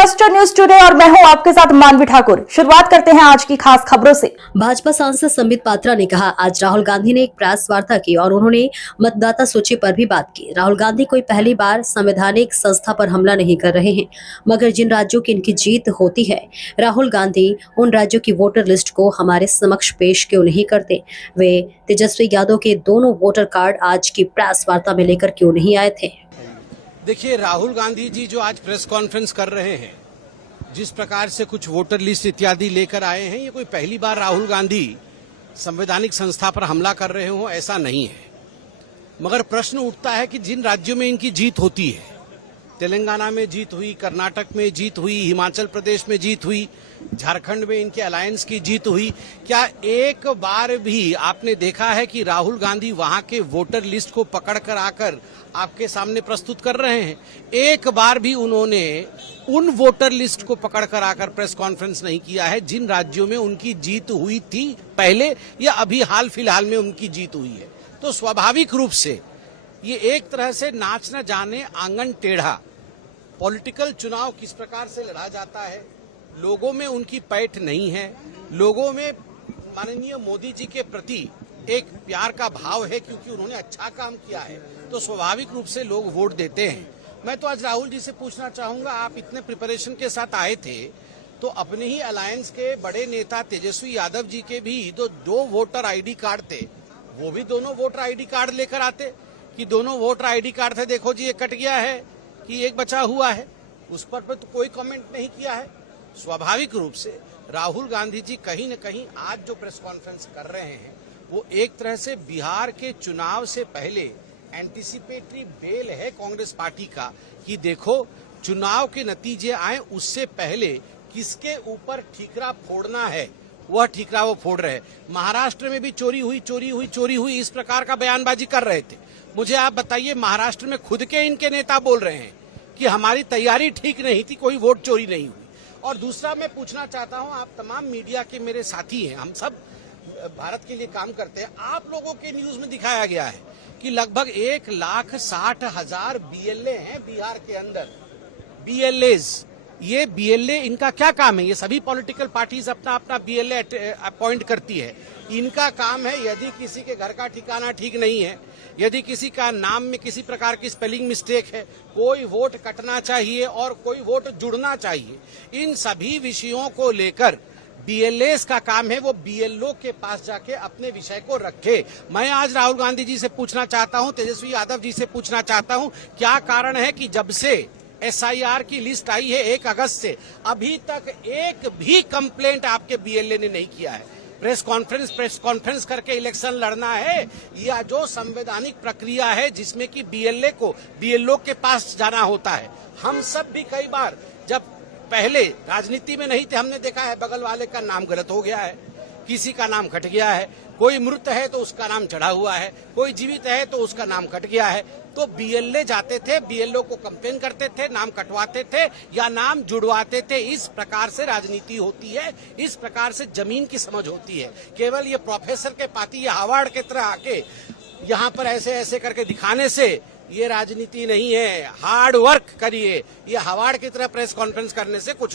Cluster news today और मैं हूं आपके साथ मानवी ठाकुर। शुरुआत करते हैं आज की खास खबरों से। भाजपा सांसद संबित पात्रा ने कहा, आज राहुल गांधी ने एक प्रेस वार्ता की और उन्होंने मतदाता सूची पर भी बात की। राहुल गांधी कोई पहली बार संवैधानिक संस्था पर हमला नहीं कर रहे हैं, मगर जिन राज्यों की इनकी जीत होती है, राहुल गांधी उन राज्यों की वोटर लिस्ट को हमारे समक्ष पेश क्यों नहीं करते? वे तेजस्वी यादव के दोनों वोटर कार्ड आज की प्रेस वार्ता में लेकर क्यों नहीं आए थे? देखिए, राहुल गांधी जी जो आज प्रेस कॉन्फ्रेंस कर रहे हैं, जिस प्रकार से कुछ वोटर लिस्ट इत्यादि लेकर आए हैं, ये कोई पहली बार राहुल गांधी संवैधानिक संस्था पर हमला कर रहे हो, ऐसा नहीं है। मगर प्रश्न उठता है कि जिन राज्यों में इनकी जीत होती है, तेलंगाना में जीत हुई, कर्नाटक में जीत हुई, हिमाचल प्रदेश में जीत हुई, झारखंड में इनके अलायंस की जीत हुई, क्या एक बार भी आपने देखा है कि राहुल गांधी वहां के वोटर लिस्ट को पकड़ कर आकर आपके सामने प्रस्तुत कर रहे हैं? एक बार भी उन्होंने उन वोटर लिस्ट को पकड़ कर आकर प्रेस कॉन्फ्रेंस नहीं किया है जिन राज्यों में उनकी जीत हुई थी पहले या अभी हाल फिलहाल में उनकी जीत हुई है। तो स्वाभाविक रूप से ये एक तरह से नाच न जाने आंगन टेढ़ा पॉलिटिकल चुनाव किस प्रकार से लड़ा जाता है, लोगों में उनकी पैठ नहीं है, लोगों में माननीय मोदी जी के प्रति एक प्यार का भाव है क्योंकि उन्होंने अच्छा काम किया है, तो स्वाभाविक रूप से लोग वोट देते हैं। मैं तो आज राहुल जी से पूछना चाहूंगा, आप इतने प्रिपरेशन के साथ आए थे तो अपने ही अलायंस के बड़े नेता तेजस्वी यादव जी के भी दो वोटर आईडी कार्ड थे, वो भी दोनों वोटर आईडी कार्ड लेकर आते कि दोनों वोटर आईडी कार्ड थे, देखो जी ये कट गया है कि एक बचा हुआ है, उस पर तो कोई कमेंट नहीं किया है। स्वाभाविक रूप से राहुल गांधी जी कहीं न कहीं आज जो प्रेस कॉन्फ्रेंस कर रहे हैं वो एक तरह से बिहार के चुनाव से पहले एंटीसिपेटरी बेल है कांग्रेस पार्टी का कि देखो चुनाव के नतीजे आए उससे पहले किसके ऊपर ठीकरा फोड़ना है, वह ठीकरा वो फोड़ रहे हैं। महाराष्ट्र में भी चोरी हुई इस प्रकार का बयानबाजी कर रहे थे। मुझे आप बताइए, महाराष्ट्र में खुद के इनके नेता बोल रहे हैं कि हमारी तैयारी ठीक नहीं थी, कोई वोट चोरी नहीं हुई। और दूसरा मैं पूछना चाहता हूं, आप तमाम मीडिया के मेरे साथी हैं, हम सब भारत के लिए काम करते हैं, आप लोगों के न्यूज में दिखाया गया है कि लगभग 1,60,000 बीएलए हैं बिहार के अंदर। बीएलएज, ये बीएलए इनका क्या काम है? ये सभी पॉलिटिकल पार्टीज अपना अपना बीएलए अपॉइंट करती है। इनका काम है, यदि किसी के घर का ठिकाना ठीक नहीं है, यदि किसी का नाम में किसी प्रकार की स्पेलिंग मिस्टेक है, कोई वोट कटना चाहिए और कोई वोट जुड़ना चाहिए, इन सभी विषयों को लेकर बीएलएस का काम है वो बीएलओ के पास जाके अपने विषय को रखे। मैं आज राहुल गांधी जी से पूछना चाहता हूं, तेजस्वी यादव जी से पूछना चाहता हूं, क्या कारण है कि जब से एसआईआर की लिस्ट आई है 1 अगस्त से अभी तक एक भी कंप्लेंट आपके बीएलए ने नहीं किया है? प्रेस कॉन्फ्रेंस करके इलेक्शन लड़ना है या जो संवैधानिक प्रक्रिया है जिसमें कि बीएलओ के पास जाना होता है? हम सब भी कई बार जब पहले राजनीति में नहीं थे, हमने देखा है बगल वाले का नाम गलत हो गया है, किसी का नाम कट गया है, कोई मृत है तो उसका नाम चढ़ा हुआ है, कोई जीवित है तो उसका नाम कट गया है। तो बीएलए जाते थे, बीएलओ को कंप्लेन करते थे, नाम कटवाते थे या नाम जुड़वाते थे। इस प्रकार से राजनीति होती है, इस प्रकार से जमीन की समझ होती है। केवल ये प्रोफेसर के पाती या हार्वर्ड की तरह आके यहाँ पर ऐसे ऐसे करके दिखाने से ये राजनीति नहीं है। हार्ड वर्क करिए, ये हार्वर्ड की तरह प्रेस कॉन्फ्रेंस करने से कुछ